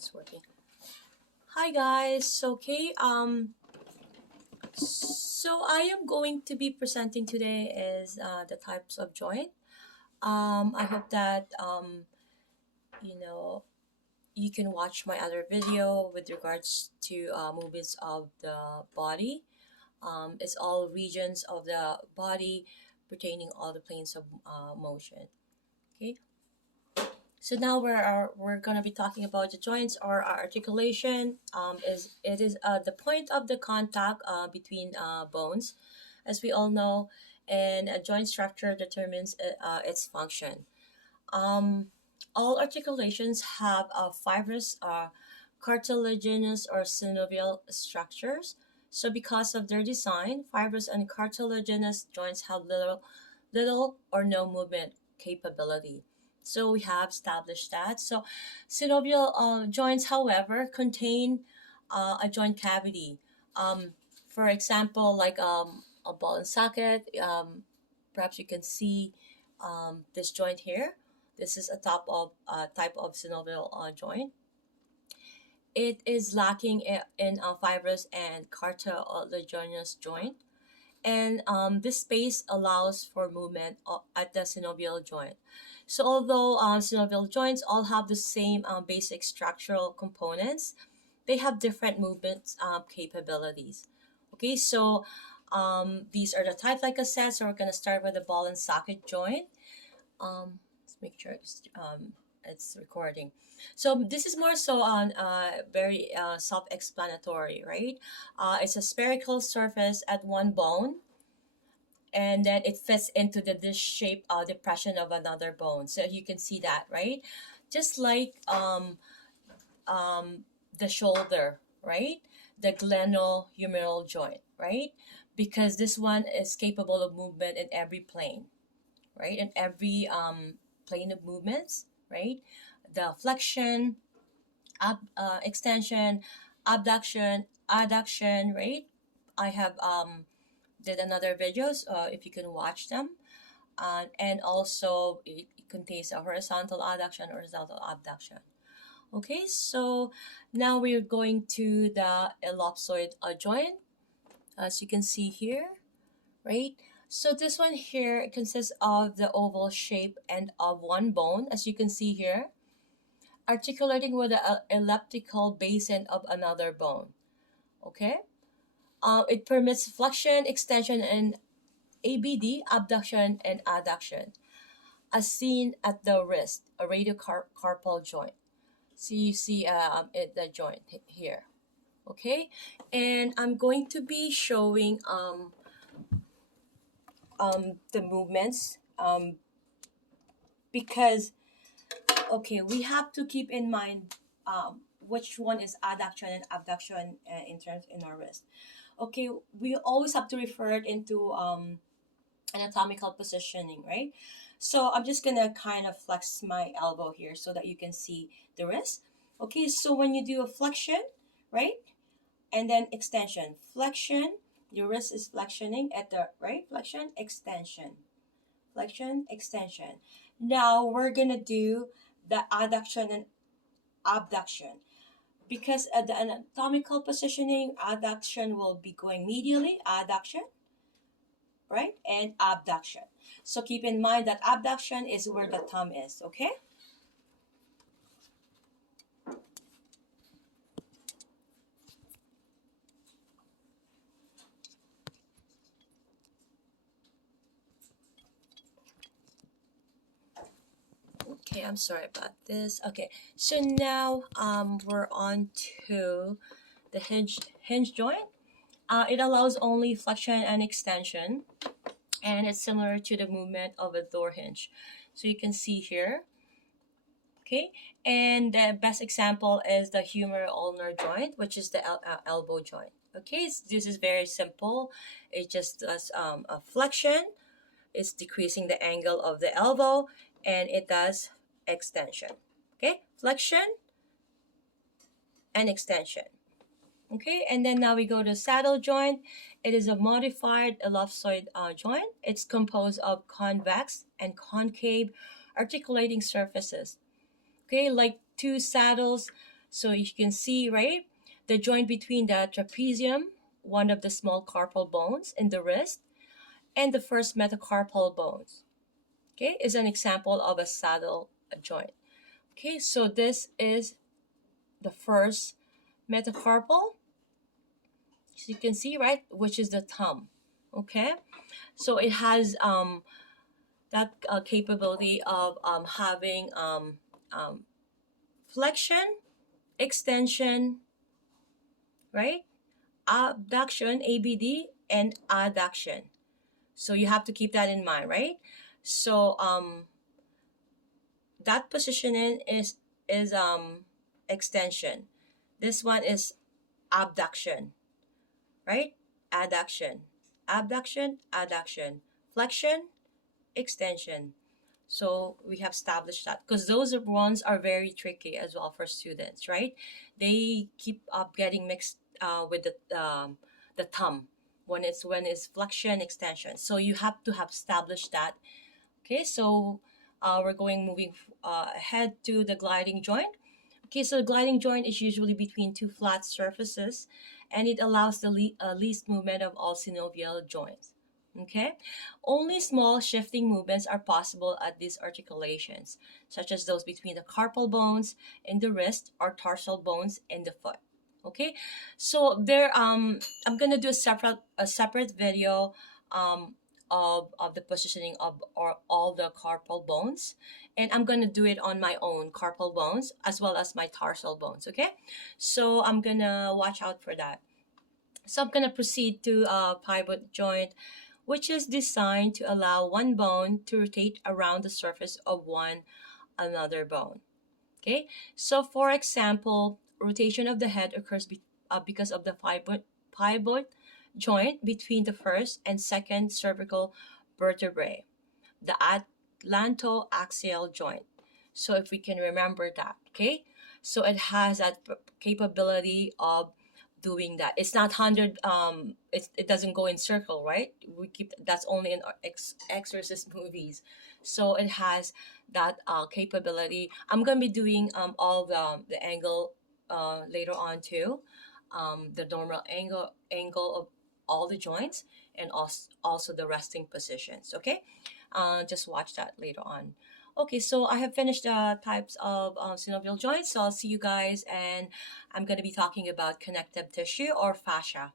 it's working. Hi guys. Okay. So I am going to be presenting today is the types of joint. I hope that you know you can watch my other video with regards to movements of the body. It's all regions of the body pertaining all the planes of motion. Okay. So now we're gonna be talking about the joints or our articulation. Is the point of the contact between bones, as we all know, and a joint structure determines its function. Um, all articulations have fibrous, cartilaginous, or synovial structures. So because of their design, fibrous and cartilaginous joints have little or no movement capability. So we have established that. So synovial joints, however, contain a joint cavity. Um, for example, like a ball and socket. Perhaps you can see this joint here. This is a type of synovial joint. It is lacking in fibrous and cartilaginous joint, and this space allows for movement at the synovial joint. So although synovial joints all have the same basic structural components, they have different movement capabilities. Okay, so these are the type like I said. So we're gonna start with the ball and socket joint. Let's make sure it's recording. So this is more so on very self-explanatory, right? It's a spherical surface at one bone, and then it fits into the dish shaped depression of another bone. So you can see that, right? Just like the shoulder, right? The glenohumeral joint, right? Because this one is capable of movement in every plane, right? In every plane of movements, right? The flexion, extension, abduction, adduction, right? I have did another videos if you can watch them, and also it contains a horizontal adduction, horizontal abduction. Okay, so now we're going to the ellipsoid joint, as you can see here, right? So this one here consists of the oval shape and of one bone, as you can see here, articulating with the elliptical basin of another bone. Okay, it permits flexion, extension, and ABD, abduction and adduction, as seen at the wrist, a radiocarpal joint. So you see the joint here. Okay, and I'm going to be showing the movements because okay, we have to keep in mind which one is adduction and abduction in terms in our wrist. Okay, we always have to refer it into anatomical positioning, right? So I'm just gonna kind of flex my elbow here so that you can see the wrist. Okay, so when you do a flexion, right, and then extension, flexion, your wrist is flexioning at the right, flexion, extension, flexion, extension. Now we're gonna do the adduction and abduction because at the anatomical positioning, adduction will be going medially, adduction, right, and abduction. So keep in mind that abduction is where the thumb is, okay? Okay, I'm sorry about this. Okay, so now we're on to the hinge joint. It allows only flexion and extension, and it's similar to the movement of a door hinge. So you can see here, okay? And the best example is the humeral ulnar joint, which is the elbow joint. Okay, this is very simple. It just does a flexion. It's decreasing the angle of the elbow, and it does extension. Okay, flexion and extension. Okay, and then now we go to saddle joint. It is a modified ellipsoid joint. It's composed of convex and concave articulating surfaces. Okay, like two saddles So you can see, right, the joint between the trapezium, one of the small carpal bones in the wrist, and the first metacarpal bones, okay, is an example of a saddle joint. Okay, so this is the first metacarpal, as you can see, right, which is the thumb. Okay, so it has that capability of having um, flexion, extension, right, abduction, ABD, and adduction. So you have to keep that in mind, right? So that positioning is extension. This one is abduction, right? Adduction, abduction, adduction, flexion, extension. So we have established that because those ones are very tricky as well for students, right? They keep up getting mixed with the thumb when it's flexion, extension. So you have to have established that. Okay, so we're going moving ahead to the gliding joint. Okay, so the gliding joint is usually between two flat surfaces, and it allows the least movement of all synovial joints. Okay, only small shifting movements are possible at these articulations, such as those between the carpal bones in the wrist or tarsal bones in the foot. Okay, so there I'm gonna do a separate video um of the positioning of or all the carpal bones, and I'm gonna do it on my own carpal bones as well as my tarsal bones. Okay, so I'm gonna watch out for that. So I'm gonna proceed to pivot joint, which is designed to allow one bone to rotate around the surface of one another bone. Okay, so for example, rotation of the head occurs because of the pivot joint between the first and second cervical vertebrae, the atlantoaxial joint. So if we can remember that, okay, so it has that capability of doing that. It's not 100. It doesn't go in circle, right? We keep that's only in exorcist movies. So it has that capability. I'm gonna be doing all the angle later on too, the normal angle of all the joints, and also the resting positions. Okay, just watch that later on. Okay, so I have finished the types of synovial joints. So I'll see you guys, and I'm going to be talking about connective tissue or fascia.